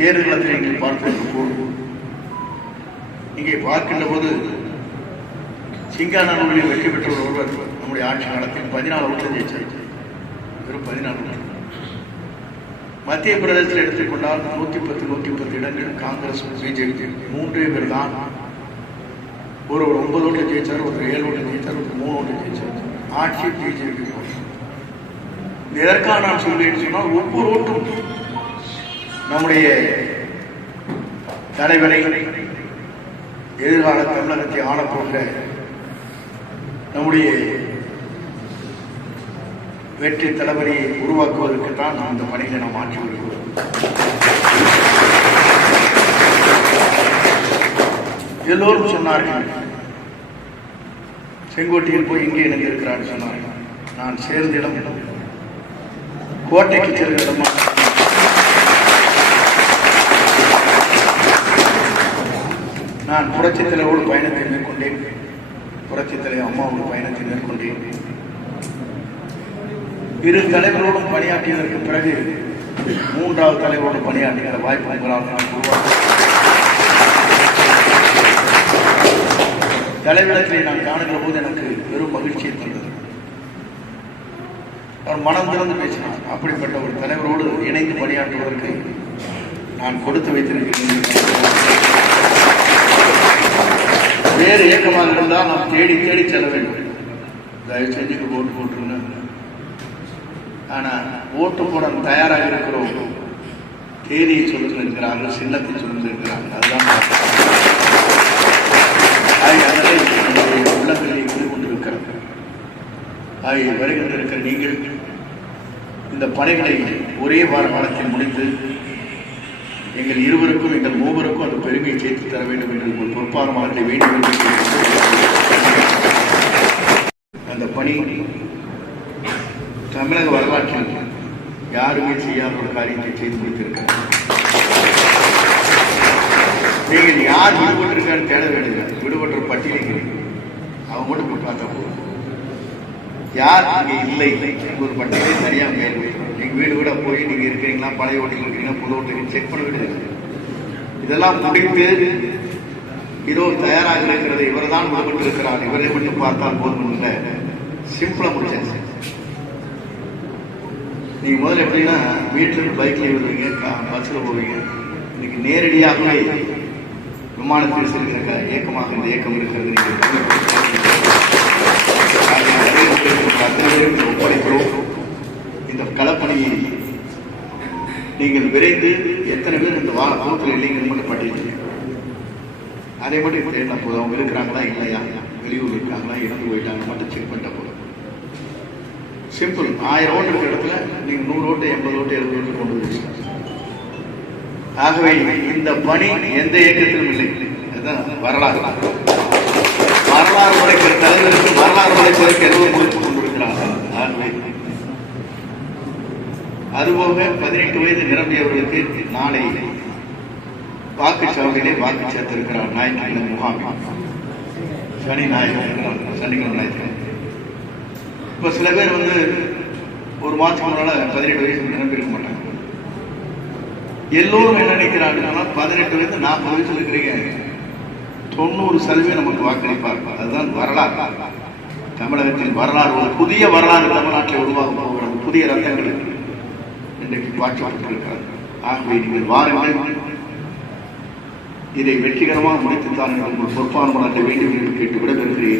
தேர்தலத்தில் நீங்கள் பார்த்திருக்க போது இங்கே பார்க்கின்ற போது சிங்கானூரில் வெற்றி பெற்ற ஒரு ஒருவர் நம்முடைய ஆட்சி காலத்தில் பதினாலு ஓட்டு ஜெயிச்சார். வெறும் பதினாலு ஓட்டு மத்திய பிரதேசத்தில் எடுத்துக்கொண்டால் நூத்தி பத்து நூத்தி பத்து இடங்கள் காங்கிரஸ் பிஜேபி மூன்றே பேர் தான். ஒரு ஒரு ஒன்பது ஓட்டு ஜெயிச்சார் ஒரு ஏழு ஓட்டு ஜெயிச்சார் ஒரு மூணு ஓட்டு ஜெயிச்சார். ஆட்சி பிஜேபி இதற்காக நான் சொல்றேன்னு சொன்னால் ஒவ்வொரு ஓட்டும் நம்முடைய தலைவரை எதிர்கால தமிழகத்தை ஆளப்போகிற நம்முடைய வெற்றி தளபதியை உருவாக்குவதற்கு தான் நாம் இந்த பணிகளை நாம் ஆற்றி வருகிறோம் எல்லோரும் சொன்னார்கள் செங்கோட்டையில் போய் இங்கே இணைந்திருக்கிறார் சொன்னார்கள். நான் சேர்ந்த இடம் கோட்டைக்கு செல்கிற இடமா? நான் புரட்சி தலைவரோடு பயணத்தை மேற்கொண்டேன். புரட்சி தலைவர் அம்மாவோடு பயணத்தை மேற்கொண்டேன். இரு தலைவரோடும் பணியாற்றியதற்கு பிறகு மூன்றாவது தலைவரோடு பணியாற்றுகிற வாய்ப்பு உங்களால் நான் உருவாக்க தலைவரிடத்திலே நான் காணுகிற போது எனக்கு பெரும் மகிழ்ச்சியை தந்தது. அவர் மனம் திறந்து பேசினார். அப்படிப்பட்ட ஒரு தலைவரோடு இணைந்து பணியாற்றுவதற்கு நான் கொடுத்து வைத்திருக்கிறேன். வேறு இயக்கமாக இருந்தால் நாம் தேடி தேடி செல்ல வேண்டும். தயவு செஞ்சு ஓட்டு போட்டுருங்க. ஆனால் ஓட்டு போட தயாராக இருக்கிறோம். தேதியை சொல்லுங்கள் இருக்கிறார்கள் சின்னத்தை சொல்லுங்கள் இருக்கிறார்கள் அதுதான் ஆகிய அதனை உள்ளங்களில் இருந்து கொண்டிருக்கிறது ஆகிய வருகின்ற இருக்கிற நீங்கள் இந்த பணிகளை ஒரே வார காலத்தில் முடித்து எங்கள் இருவருக்கும் எங்கள் மூவருக்கும் அந்த பெருமையை சேர்த்து தர வேண்டும் என்று உங்கள் பொறுப்பான மகத்தை வேண்டும் என்று அந்த பணி தமிழக வரலாற்றில் யாருமே செய்யாத ஒரு காரியத்தை செய்து முடித்திருக்கிறார் நீங்கள் யார் விடுபட்டிருக்கான்னு தேட வேண்டியது விடுபட்டுற பட்டியலை அவங்க மட்டும் போய் பார்த்தா போதும். யார் அங்கே இல்லை ஒரு பட்டியலை சரியாக மேல் வைக்கிறோம். வீடு வீட போய் நீங்க இருக்கிறீங்களா பழைய ஓட்டில் இருக்கீங்களா? புது ஓட்டில் செக் பண்ண வேண்டியது இதெல்லாம் முடித்து இதோ தயாராக இருக்கிறது இவர் தான் இருக்கிறார் இவரை மட்டும் பார்த்தால் போதும் இல்லை சிம்பிளா முடிச்சாச்சு. நீங்க முதல்ல எப்படின்னா வீட்டில் இருந்து பைக்ல வருவீங்க பஸ்ல போவீங்க. இன்னைக்கு நேரடியாகவே விமானத்தில் செல்கிற இயக்கமாக இந்த இயக்கம் இருக்கிறது. நீங்கள் நீங்கள் விரைந்து எத்தனை பேர் இந்த வார கூட்டத்தில் இல்லைங்கன்னு மட்டும் பட்டியல் அதை மட்டும் தேடினா போதும். அவங்க இருக்கிறாங்களா இல்லையா? வெளியூர் இருக்காங்களா? இறந்து போயிட்டாங்க. மட்டும் செக் பண்ணிட்டா போதும். சிம்பிள் ஆயிரம் ஓட்டு இருக்கிற இடத்துல நீங்கள் நூறு ஓட்டு எண்பது ஓட்டு எழுபது ஓட்டு கொண்டு வந்து ஆகவே இந்த பணி எந்த இயக்கத்திலும் இல்லை. அதுதான் வரலாறு. வரலாறு உடைக்கிற தலைவருக்கு வரலாறு உடைப்பதற்கு எல்லோரும் முயற்சி கொண்டிருக்கிறார்கள் ஆகவே அதுபோக பதினெட்டு வயது நிரம்பியவர்களுக்கு நாளை வாக்குச்சாவடியிலே வாக்கு சேர்த்திருக்கிறார் ஞாயிற்றுக்கிழமை முகாம் சனி ஞாயிற்றுக்கிழமை சனிக்கிழமை ஞாயிற்றுக்கிழமை. இப்ப சில பேர் வந்து ஒரு மாதம் முன்னால் பதினெட்டு வயசு நிரம்பியிருக்க மாட்டாங்க. எல்லோரும் என்ன நினைக்கிறாங்கன்னா பதினெட்டு வயசு நாற்பது வயசு இருக்கிறீங்க. தொண்ணூறு சதவீதம் நமக்கு வாக்களிப்பார்கள் அதுதான் வரலாறு. தமிழகத்தின் வரலாறு ஒரு புதிய வரலாறு தமிழ்நாட்டில் உருவாக போகிறது. புதிய ரத்தங்களுக்கு இன்றைக்கு காட்சிப்பட்டிருக்கிறது ஆகவே நீங்கள் வாருங்கள். இதை வெற்றிகரமாக முடித்துத்தான் உங்கள் பொறுப்பான வழங்க வேண்டும் என்று கேட்டு விட நன்றி.